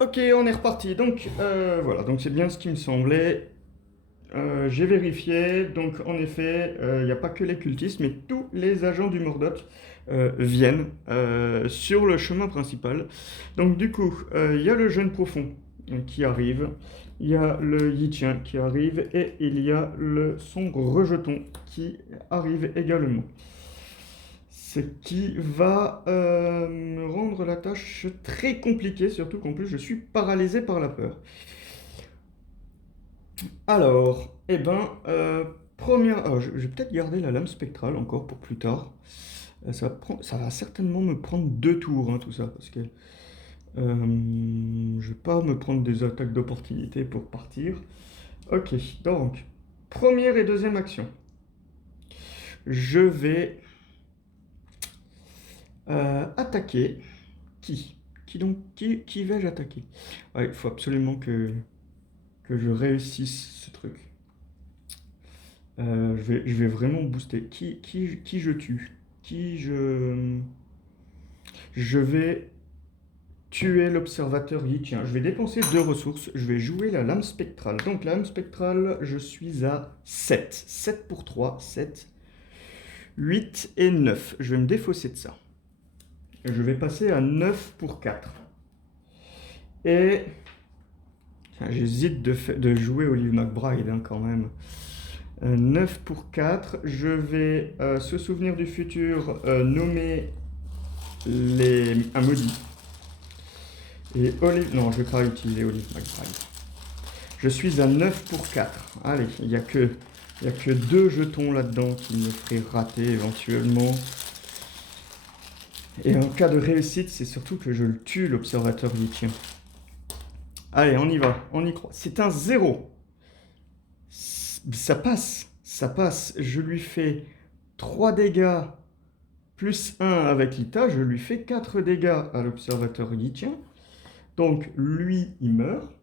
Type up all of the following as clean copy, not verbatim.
Ok, on est reparti. Donc voilà, donc c'est bien ce qui me semblait. J'ai vérifié, donc en effet, il n'y a pas que les cultistes, mais tous les agents du Mordoc viennent sur le chemin principal. Donc du coup, il y a le jeûne profond qui arrive, il y a le Yitien qui arrive, et il y a le sombre rejeton qui arrive également. Ce qui va me rendre la tâche très compliquée, surtout qu'en plus je suis paralysé par la peur. Alors, première. Je vais peut-être garder la lame spectrale encore pour plus tard. Ça va certainement me prendre 2 tours, hein, tout ça, parce que je vais pas me prendre des attaques d'opportunité pour partir. Ok, donc, première et deuxième action. Je vais attaquer. Qui? Qui vais-je attaquer? Ouais, il faut absolument que je réussisse ce truc. Je vais vraiment booster. Qui je tue? Qui je... Je vais tuer l'observateur Yi. Tiens, je vais dépenser 2 ressources. Je vais jouer la lame spectrale. Donc la lame spectrale, je suis à 7. 7 pour 3. 7, 8 et 9. Je vais me défausser de ça. Je vais passer à 9 pour 4. Et... Tiens, j'hésite de jouer Olive McBride hein, quand même. 9 pour 4. Je vais se souvenir du futur, nommer un maudit. Et Olive... Non, je ne vais pas utiliser Olive McBride. Je suis à 9 pour 4. Allez, il y a que 2 jetons là-dedans qui me feraient rater éventuellement. Et en cas de réussite, c'est surtout que je le tue, l'observateur lithium. Allez, on y va, on y croit. C'est un 0. Ça passe, ça passe. Je lui fais 3 dégâts plus 1 avec l'ITA. Je lui fais 4 dégâts à l'observateur lithium. Donc, lui, il meurt.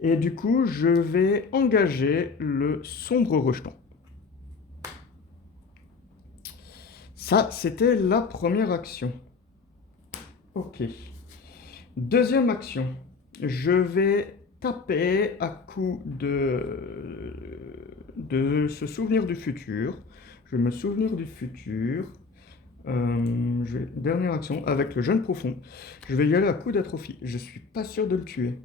Et du coup, je vais engager le sombre rejeton. Ça, c'était la première action. Ok. Deuxième action. Je vais taper à coup de se souvenir du futur. Je vais me souvenir du futur. Dernière action, avec le jeûne profond. Je vais y aller à coup d'atrophie. Je suis pas sûr de le tuer.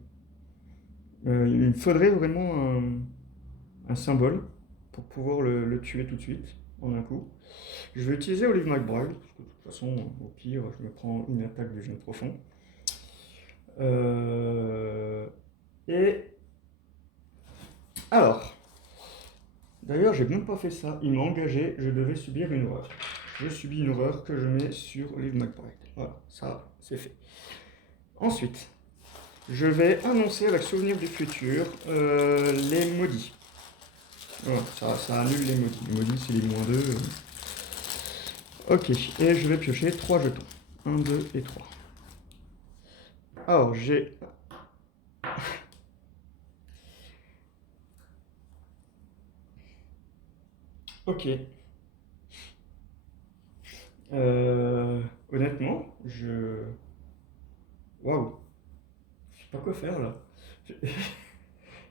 Il me faudrait vraiment un symbole pour pouvoir le tuer tout de suite, en un coup. Je vais utiliser Olive McBride, parce que de toute façon, au pire, je me prends une attaque du jeûne profond. Euh, et alors, d'ailleurs, j'ai même pas fait ça. Il m'a engagé, je devais subir une horreur. Je subis une horreur que je mets sur Olive McBride. Voilà, ça, c'est fait. Ensuite, je vais annoncer avec souvenir du futur les maudits. Voilà, ça annule les maudits. Les maudits, c'est les -2. Ok, et je vais piocher 3 jetons. Un, 2 et 3. Alors, j'ai... Ok. Honnêtement, Waouh, je sais pas quoi faire là.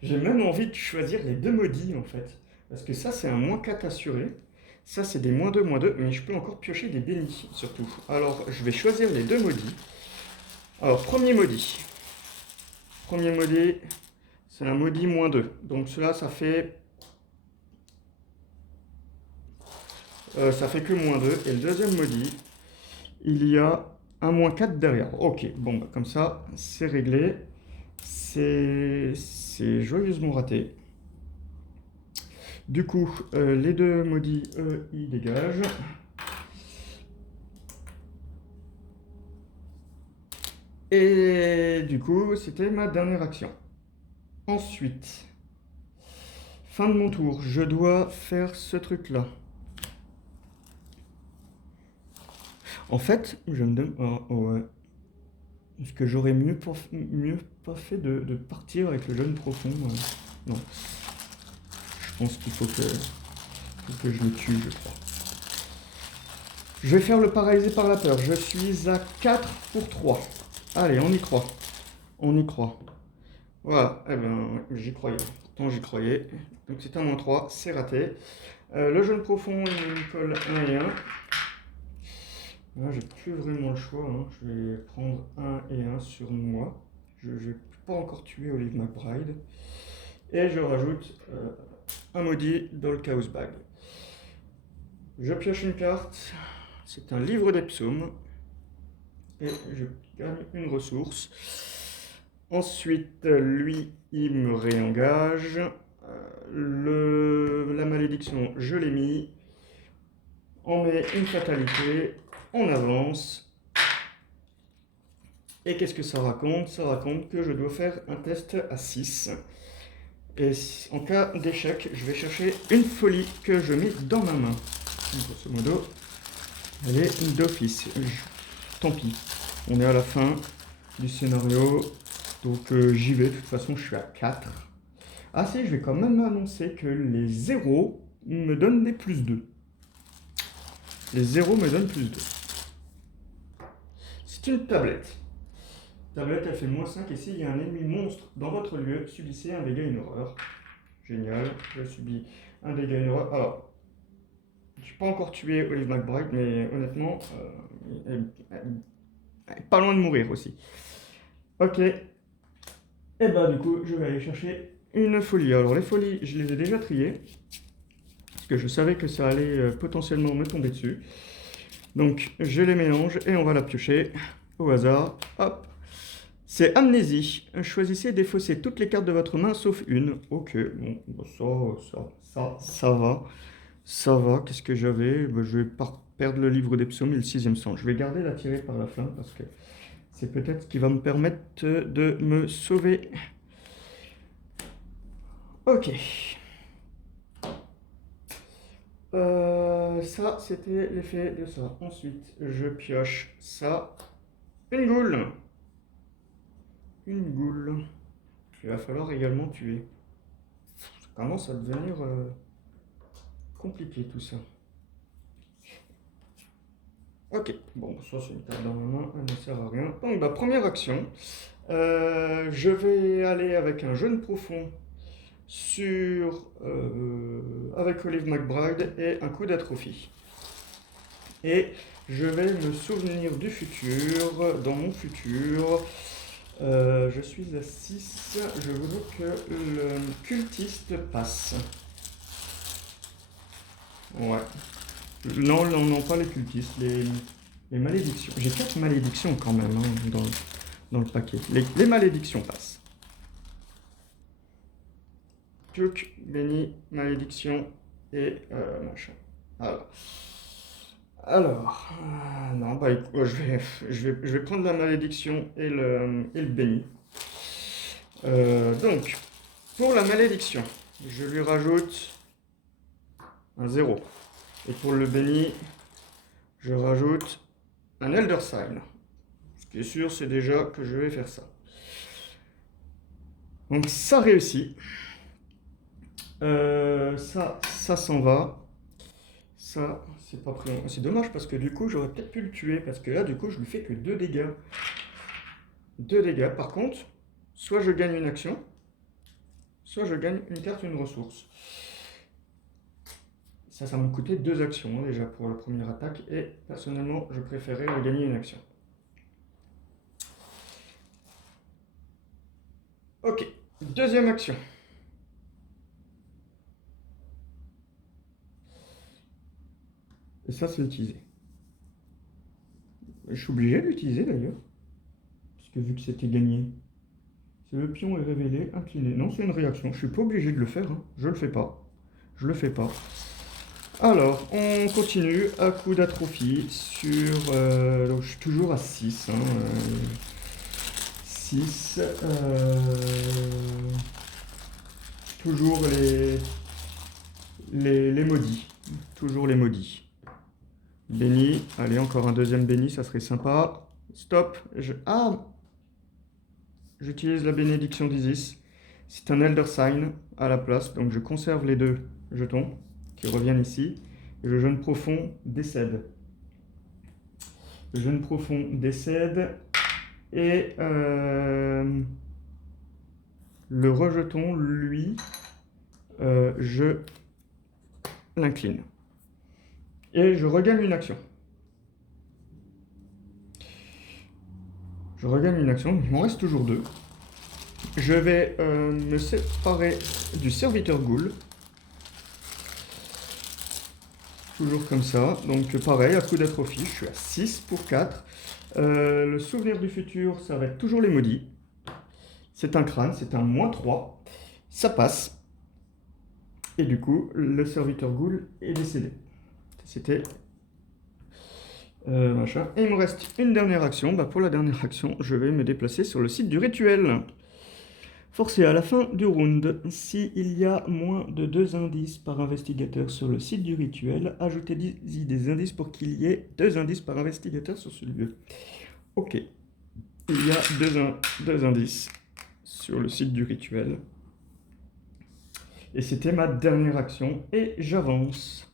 J'ai même envie de choisir les 2 maudits en fait. Parce que ça, c'est un -4 assuré. Ça, c'est des -2, -2. Mais je peux encore piocher des bénis surtout. Alors, je vais choisir les 2 maudits. Alors, premier maudit. Premier maudit, c'est un maudit -2. Donc, cela, ça fait que -2. Et le deuxième maudit, il y a un -4 derrière. Ok, bon, bah, comme ça, c'est réglé. C'est joyeusement raté. Du coup, les 2 maudits, eux, ils dégagent. Et du coup, c'était ma dernière action. Ensuite, fin de mon tour, je dois faire ce truc-là. En fait, je me demande... Oh, ouais. Est-ce que j'aurais mieux pas fait de partir avec le jeûne profond Non. Je pense qu'il faut que je le tue, je crois. Je vais faire le paralysé par la peur. Je suis à 4 pour 3. Allez, on y croit. On y croit. Voilà, eh ben, ouais, j'y croyais. Pourtant, j'y croyais. Donc c'est un -3, c'est raté. Le jaune profond, il me colle 1 et 1. Là, j'ai plus vraiment le choix, hein. Je vais prendre 1 et 1 sur moi. Je n'ai pas encore tué Olive McBride. Et je rajoute un maudit dans le Chaos Bag. Je pioche une carte. C'est un livre des psaumes. Et je gagne une ressource. Ensuite, lui, il me réengage. La malédiction, je l'ai mis. On met une fatalité. On avance. Et qu'est-ce que ça raconte? Ça raconte que je dois faire un test à 6. Et en cas d'échec, je vais chercher une folie que je mets dans ma main. Grosso modo, elle est d'office. Tant pis. On est à la fin du scénario. Donc j'y vais. De toute façon, je suis à 4. Ah si, je vais quand même annoncer que les 0 me donnent des +2. Les 0 me donnent +2. C'est une tablette. Tablette, elle fait -5 et s'il y a un ennemi monstre dans votre lieu, subissez un dégât, une horreur. Génial, je subis un dégât, une horreur. Alors, je n'ai pas encore tué Olive McBride, mais honnêtement, elle est pas loin de mourir aussi. Ok. Et bah du coup, je vais aller chercher une folie. Alors les folies, je les ai déjà triées, parce que je savais que ça allait potentiellement me tomber dessus. Donc je les mélange et on va la piocher au hasard. Hop. C'est Amnésie. Choisissez et défaussez toutes les cartes de votre main sauf une. Ok, bon, ça va. Ça va, qu'est-ce que j'avais? Je vais pas perdre le livre des psaumes et le 6e sens. Je vais garder la tirée par la fin parce que c'est peut-être ce qui va me permettre de me sauver. Ok. Ça, c'était l'effet de ça. Ensuite, je pioche ça. Une goule. Une goule. Il va falloir également tuer. Ça commence à devenir compliqué tout ça. Ok, bon, ça c'est une carte dans ma main, elle ne sert à rien. Donc, première action, je vais aller avec un jaune profond avec Olive McBride et un coup d'atrophie. Et je vais me souvenir du futur, dans mon futur. Je suis à 6, je voudrais que le cultiste passe. Ouais. Non, pas les cultistes, les malédictions. J'ai 4 malédictions quand même hein, dans le paquet. Les malédictions passent. Puke, béni, malédiction et machin. Alors non, bah écoute, je vais prendre la malédiction et le béni. Donc, pour la malédiction, je lui rajoute un 0. Et pour le béni, je rajoute un Elder Sign. Ce qui est sûr, c'est déjà que je vais faire ça. Donc ça réussit. Ça s'en va. Ça, c'est pas pris. C'est dommage parce que du coup, j'aurais peut-être pu le tuer. Parce que là, du coup, je lui fais que 2 dégâts. 2 dégâts. Par contre, soit je gagne une action, soit je gagne une carte, une ressource. Ça m'a coûté 2 actions hein, déjà pour la première attaque. Et personnellement, je préférais gagner une action. Ok, deuxième action. Et ça, c'est l'utiliser. Je suis obligé de l'utiliser d'ailleurs. Parce que vu que c'était gagné. Si le pion est révélé, incliné. Non, c'est une réaction. Je suis pas obligé de le faire. Hein. Je le fais pas. Je le fais pas. Alors, on continue à coup d'atrophie sur... donc, je suis toujours à 6. Hein, 6. Toujours les maudits. Toujours les maudits. Béni. Allez, encore un deuxième béni, ça serait sympa. Stop. J'utilise la bénédiction d'Isis. C'est un Elder Sign à la place, donc je conserve les 2 jetons qui reviennent ici. Et le jeune profond décède. Le jeune profond décède. Et Le rejeton, lui, je l'incline. Et je regagne une action. Je regagne une action, il m'en reste toujours 2. Je vais me séparer du serviteur ghoul. Toujours comme ça. Donc pareil, à coup d'atrophie, je suis à 6 pour 4. Le souvenir du futur, ça va être toujours les maudits. C'est un crâne, c'est un -3. Ça passe. Et du coup, le serviteur ghoul est décédé. C'était... machin. Et il me reste une dernière action. Bah, pour la dernière action, je vais me déplacer sur le site du rituel. Forcé à la fin du round. S'il y a moins de 2 indices par investigateur sur le site du rituel, ajoutez-y des indices pour qu'il y ait 2 indices par investigateur sur ce lieu. Ok. Il y a 2 indices sur le site du rituel. Et c'était ma dernière action. Et j'avance.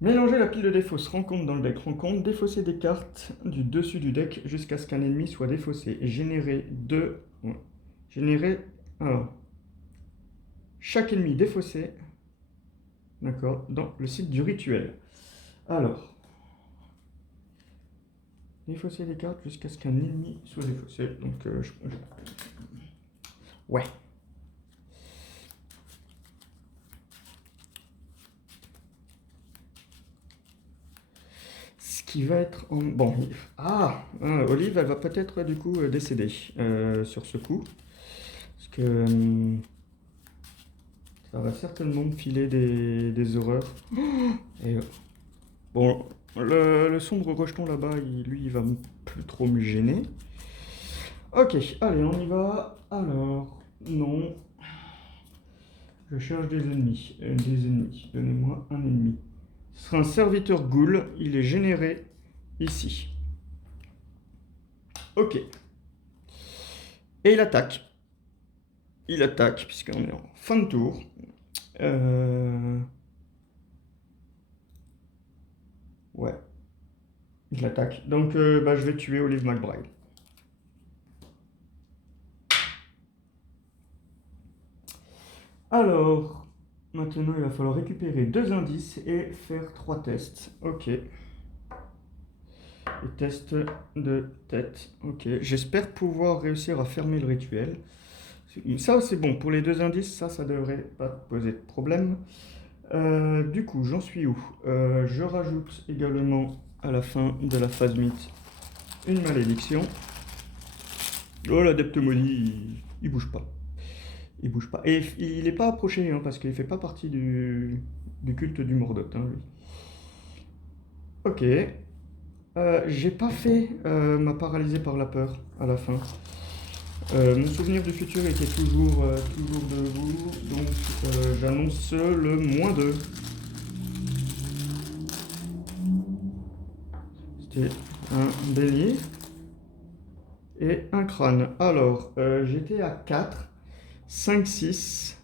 Mélanger la pile de défausse, rencontre dans le deck, rencontre, défausser des cartes du dessus du deck jusqu'à ce qu'un ennemi soit défaussé. Et générer 2... Générer... Alors... Chaque ennemi défaussé... D'accord, dans le site du rituel. Alors... Défausser des cartes jusqu'à ce qu'un ennemi soit défaussé. Donc... Ouais. Qui va être en... Bon, Olive, elle va peut-être du coup décéder sur ce coup. Parce que ça va certainement me filer des horreurs. Et, bon, le sombre rejeton là-bas, lui, il va plus trop me gêner. Ok, allez, on y va. Alors, non. Je cherche des ennemis. Donnez-moi un ennemi. Ce sera un serviteur ghoul, il est généré ici. Ok. Et il attaque. Il attaque, puisqu'on est en fin de tour. Ouais. Il attaque. Donc, je vais tuer Olive McBride. Alors... Maintenant, il va falloir récupérer 2 indices et faire 3 tests. Ok. Et test de tête. Ok. J'espère pouvoir réussir à fermer le rituel. Ça, c'est bon. Pour les 2 indices, ça devrait pas poser de problème. Du coup, j'en suis où? Je rajoute également à la fin de la phase mythe une malédiction. Oh, l'adepte maudit, il bouge pas. Il bouge pas. Et il n'est pas approché, hein, parce qu'il fait pas partie du culte du Mordot, hein, lui. Ok. J'ai pas fait ma paralysée par la peur à la fin. Mon souvenir du futur était toujours debout, donc j'annonce le -2. C'était un bélier et un crâne. Alors, j'étais à 4. 5, 6.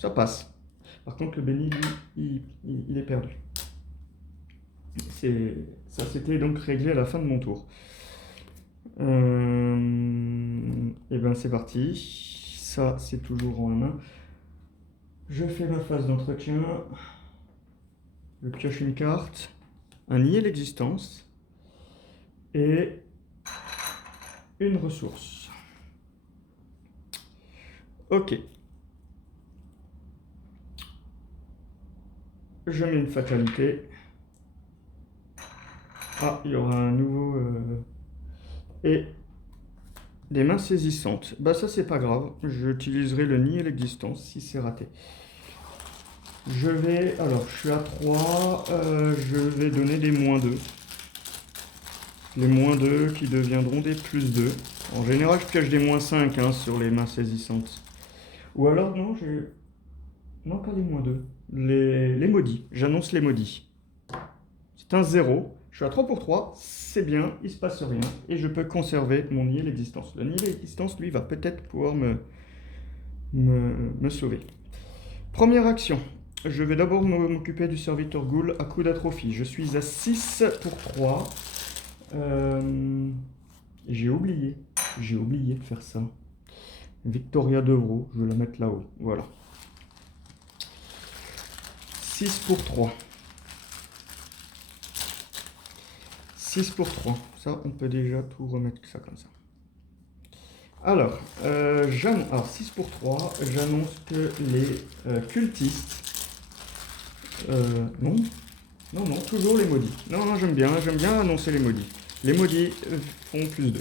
Ça passe. Par contre, le béni, lui, il est perdu. Ça s'était donc réglé à la fin de mon tour. Et ben c'est parti. Ça, c'est toujours en main. Je fais ma phase d'entretien. Je pioche une carte. Un nier l'existence. Et une ressource. Ok. Je mets une fatalité. Ah, il y aura un nouveau... Et des mains saisissantes. Bah ça, c'est pas grave. J'utiliserai le nier l'existence si c'est raté. Je vais... Alors, je suis à 3. Je vais donner des -2. Les -2 qui deviendront des +2. En général, je pioche des -5 hein, sur les mains saisissantes. Ou alors, non, j'ai... Non, pas les -2. Les maudits. J'annonce les maudits. C'est un 0. Je suis à 3 pour 3. C'est bien, il se passe rien. Et je peux conserver mon nier l'existence. Le nier l'existence, lui, va peut-être pouvoir me sauver. Première action. Je vais d'abord m'occuper du serviteur ghoul à coup d'atrophie. Je suis à 6 pour 3. J'ai oublié j'ai oublié de faire ça. Victoria Devro, je vais la mettre là-haut. Voilà. 6 pour 3. 6 pour 3. Ça, on peut déjà tout remettre ça comme ça. Alors, alors 6 pour 3, j'annonce que les cultistes... non, non, non, toujours les maudits. Non, non, j'aime bien annoncer les maudits. Les maudits font plus 2.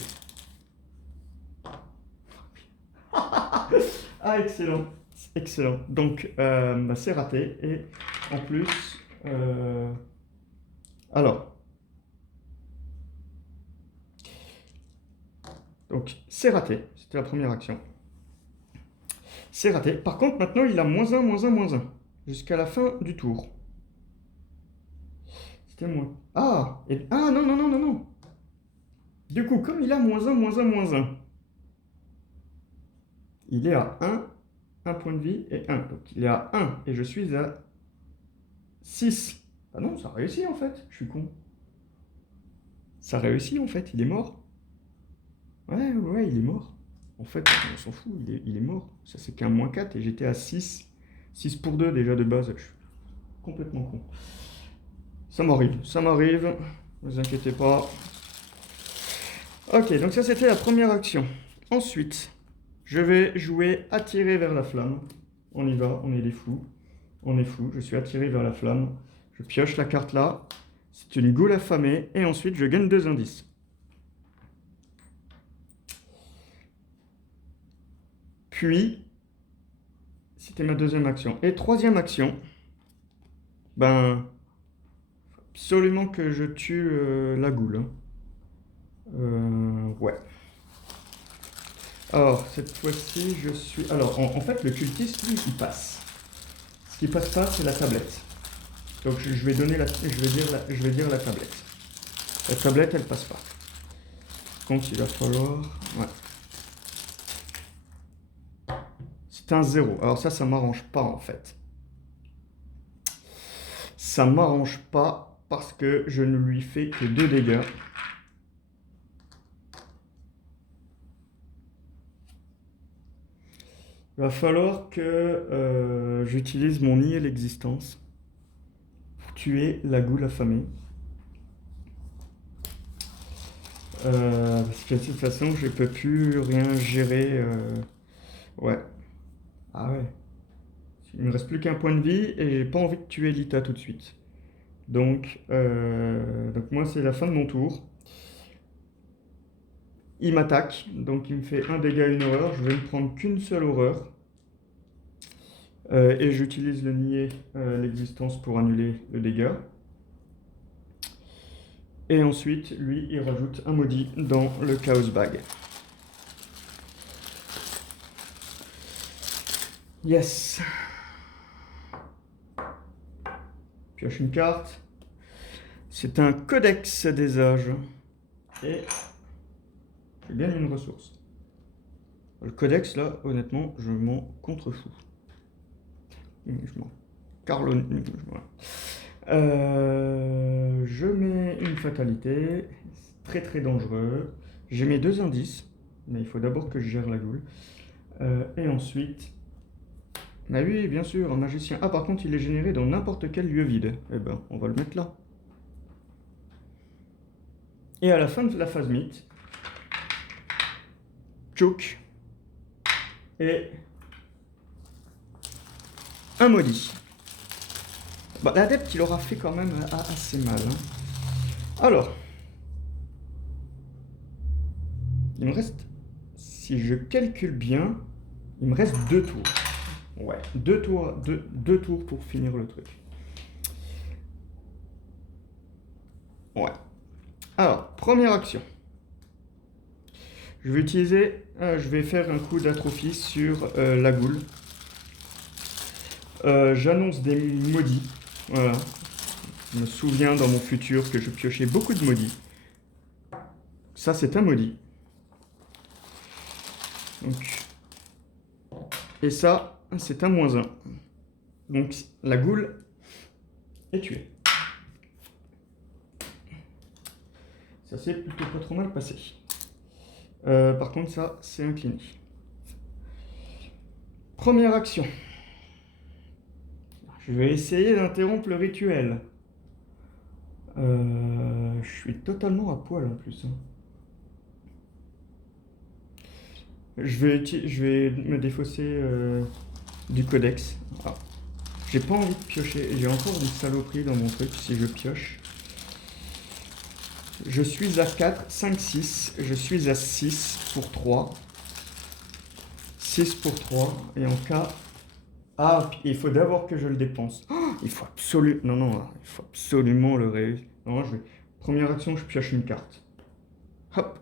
Ah, excellent, excellent. Donc, bah, c'est raté. Et en plus, alors, donc c'est raté. C'était la première action. C'est raté. Par contre, maintenant, il a -1, -1, -1. Jusqu'à la fin du tour. C'était moins. Ah, ah non, non, non, non, non. Du coup, comme il a -1, -1, -1, il est à 1 point de vie et 1. Donc il est à 1 et je suis à 6. Ah non, ça réussit en fait. Je suis con. Ça réussit en fait. Il est mort. Ouais, ouais, il est mort. En fait, on s'en fout. Il est mort. Ça, c'est qu'un -4 et j'étais à 6. 6 pour 2 déjà de base. Je suis complètement con. Ça m'arrive. Ça m'arrive. Ne vous inquiétez pas. Ok, donc ça, c'était la première action. Ensuite, je vais jouer attirer vers la flamme. On y va, on est des fous. On est fous, je suis attiré vers la flamme. Je pioche la carte là. C'est une goule affamée. Et ensuite, je gagne 2 indices. Puis, c'était ma deuxième action. Et troisième action, ben, absolument que je tue la goule. Ouais. Alors, cette fois-ci, je suis... Alors, en fait, le cultiste, lui, il passe. Ce qui passe pas, c'est la tablette. Donc, je vais donner je vais dire la tablette. La tablette, elle passe pas. Donc, il va falloir... Ouais. C'est un 0. Alors ça m'arrange pas, en fait. Ça m'arrange pas parce que je ne lui fais que 2 dégâts. Il va falloir que j'utilise mon nier l'existence pour tuer la goule affamée. Parce que de toute façon, je peux plus rien gérer. Ouais. Ah ouais. Il me reste plus qu'un point de vie et j'ai pas envie de tuer Lita tout de suite. Donc moi, c'est la fin de mon tour. Il m'attaque, donc il me fait un dégât, une horreur. Je vais ne prendre qu'une seule horreur. Et j'utilise le nier l'existence pour annuler le dégât. Et ensuite, lui, il rajoute un maudit dans le Chaos Bag. Yes. Pioche une carte. C'est un codex des âges. Et je gagne une ressource. Le codex, là, honnêtement, je m'en contrefous. Je m'en carlonne. Je mets une fatalité. Très très dangereux. J'ai mes 2 indices. Mais il faut d'abord que je gère la goule. Et ensuite... Bah oui, bien sûr, un magicien. Ah, par contre, il est généré dans n'importe quel lieu vide. Eh ben, on va le mettre là. Et à la fin de la phase mythe, choke et un maudit. Bah, l'adepte, il aura fait quand même assez mal. Hein. Alors, il me reste, si je calcule bien, il me reste 2 tours. Ouais, 2 tours pour finir le truc. Ouais. Alors, première action. Je vais faire un coup d'atrophie sur la goule. J'annonce des maudits. Voilà. Je me souviens dans mon futur que je piochais beaucoup de maudits. Ça, c'est un maudit. Donc, et ça, c'est un -1. Donc, la goule est tuée. Ça s'est plutôt pas trop mal passé. Par contre, ça, c'est incliné. Première action. Je vais essayer d'interrompre le rituel. Je suis totalement à poil en plus, hein. Je vais me défausser du codex. Ah. J'ai pas envie de piocher. J'ai encore des saloperies dans mon truc si je pioche. Je suis à 4, 5, 6. Je suis à 6 pour 3. 6 pour 3. Et en cas... Ah, il faut d'abord que je le dépense. Oh, il faut absolument... Non, non, il faut absolument le réussir. Non, je vais... Première action, je pioche une carte. Hop.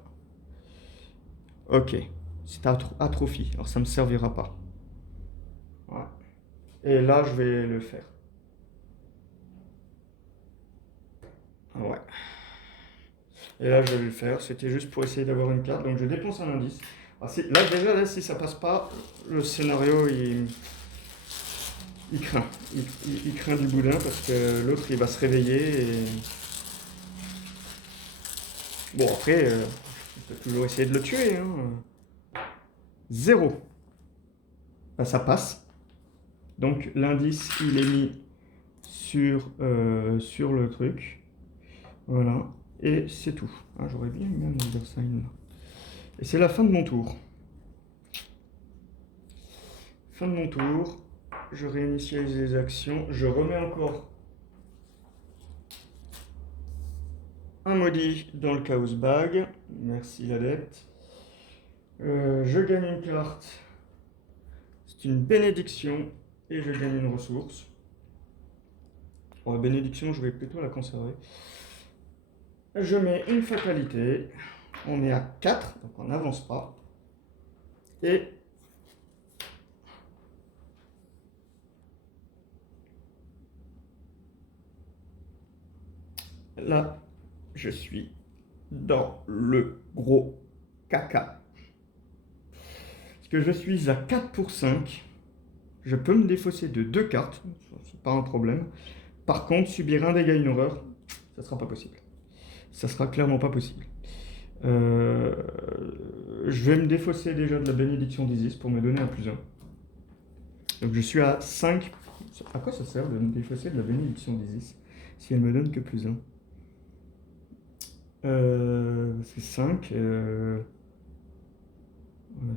Ok. C'est atrophie. Alors ça me servira pas. Voilà. Et là, je vais le faire. Ah ouais. Et là, je vais le faire. C'était juste pour essayer d'avoir une carte. Donc, je dépense un indice. Alors, là, déjà, là, si ça passe pas, le scénario, il craint. Il craint du boudin parce que l'autre, il va se réveiller. Et... Bon, après, on peut toujours essayer de le tuer. Hein. 0. Bah, ça passe. Donc, l'indice, il est mis sur le truc. Voilà. Et c'est tout. Ah, j'aurais bien mis un Elder Sign là. Et c'est la fin de mon tour. Fin de mon tour. Je réinitialise les actions. Je remets encore un maudit dans le Chaos Bag. Merci l'adepte. Je gagne une carte. C'est une bénédiction. Et je gagne une ressource. Bon, la bénédiction, je vais plutôt la conserver. Je mets une fatalité. On est à 4, donc on n'avance pas. Et là, je suis dans le gros caca. Parce que je suis à 4 pour 5. Je peux me défausser de 2 cartes. C'est pas un problème. Par contre, subir un dégât, une horreur, ça sera pas possible. Ça sera clairement pas possible. Je vais me défausser déjà de la bénédiction d'Isis pour me donner un +1. Donc je suis à 5. À quoi ça sert de me défausser de la bénédiction d'Isis si elle me donne que +1? C'est 5.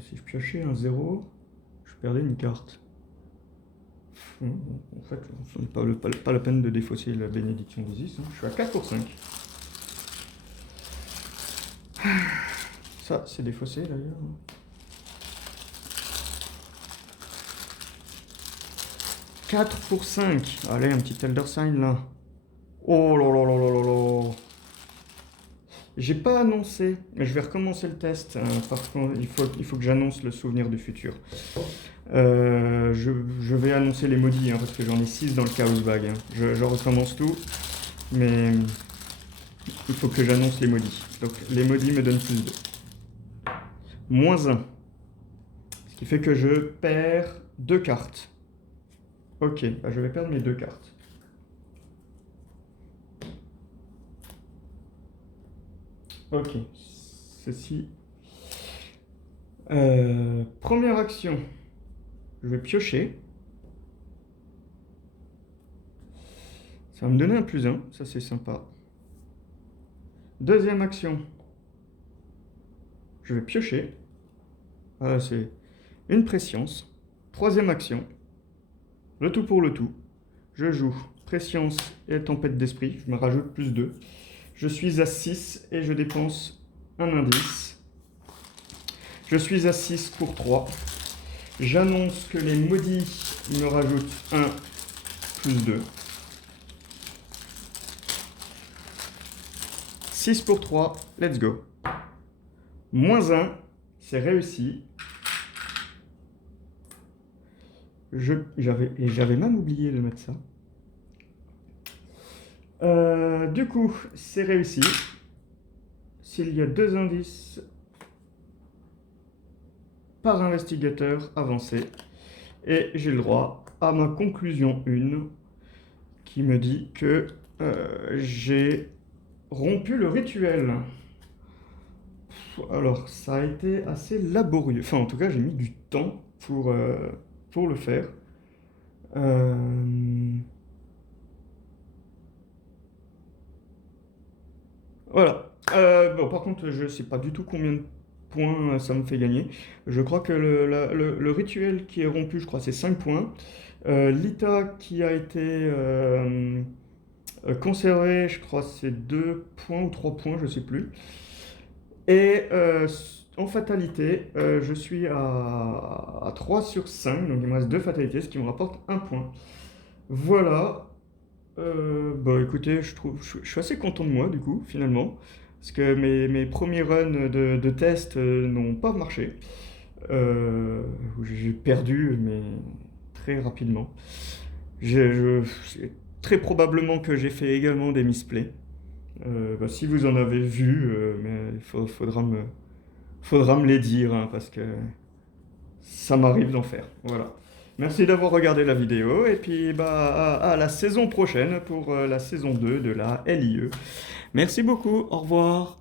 Si je piochais un 0, je perdais une carte. En fait, ce n'est pas la peine de défausser la bénédiction d'Isis. Hein. Je suis à 4 pour 5. Ça, c'est défaussé d'ailleurs. « 4 pour 5. Allez, un petit Elder Sign là. Oh là là là là là là. J'ai pas annoncé, mais je vais recommencer le test. Hein, parce qu'il faut que j'annonce le souvenir du futur. Je vais annoncer les maudits, hein, parce que j'en ai 6 dans le Chaos Bag. Hein. Je recommence tout, mais il faut que j'annonce les maudits. Donc les maudits me donnent +2. -1. Ce qui fait que je perds 2 cartes. Ok, bah je vais perdre mes 2 cartes. Ok, ceci. Première action. Je vais piocher. Ça va me donner un +1, ça c'est sympa. Deuxième action. Je vais piocher. Voilà, c'est une préscience. Troisième action. Le tout pour le tout. Je joue préscience et tempête d'esprit. Je me rajoute +2. Je suis à 6 et je dépense un indice. Je suis à 6 pour 3. J'annonce que les maudits me rajoutent un +2. 6 pour 3, let's go. -1, c'est réussi. J'avais même oublié de mettre ça. Du coup, c'est réussi. S'il y a 2 indices par investigateur avancé, et j'ai le droit à ma conclusion 1 qui me dit que j'ai rompu le rituel. Alors, ça a été assez laborieux. Enfin, en tout cas, j'ai mis du temps pour le faire. Euh, Voilà. Bon, par contre, je sais pas du tout combien de points ça me fait gagner. Je crois que le rituel qui est rompu, je crois, c'est 5 points. L'ITA qui a été conservé, je crois, c'est 2 points ou 3 points, je sais plus. Et en fatalité, je suis à 3 sur 5, donc il me reste 2 fatalités, ce qui me rapporte un point. Voilà. Bah écoutez, je suis assez content de moi du coup, finalement, parce que mes premiers runs de test n'ont pas marché. J'ai perdu, mais très rapidement. C'est très probablement que j'ai fait également des misplays. Bah, si vous en avez vu, mais faudra me les dire, hein, parce que ça m'arrive d'en faire. Voilà. Merci d'avoir regardé la vidéo et puis bah, à la saison prochaine pour la saison 2 de la LIE. Merci beaucoup, au revoir.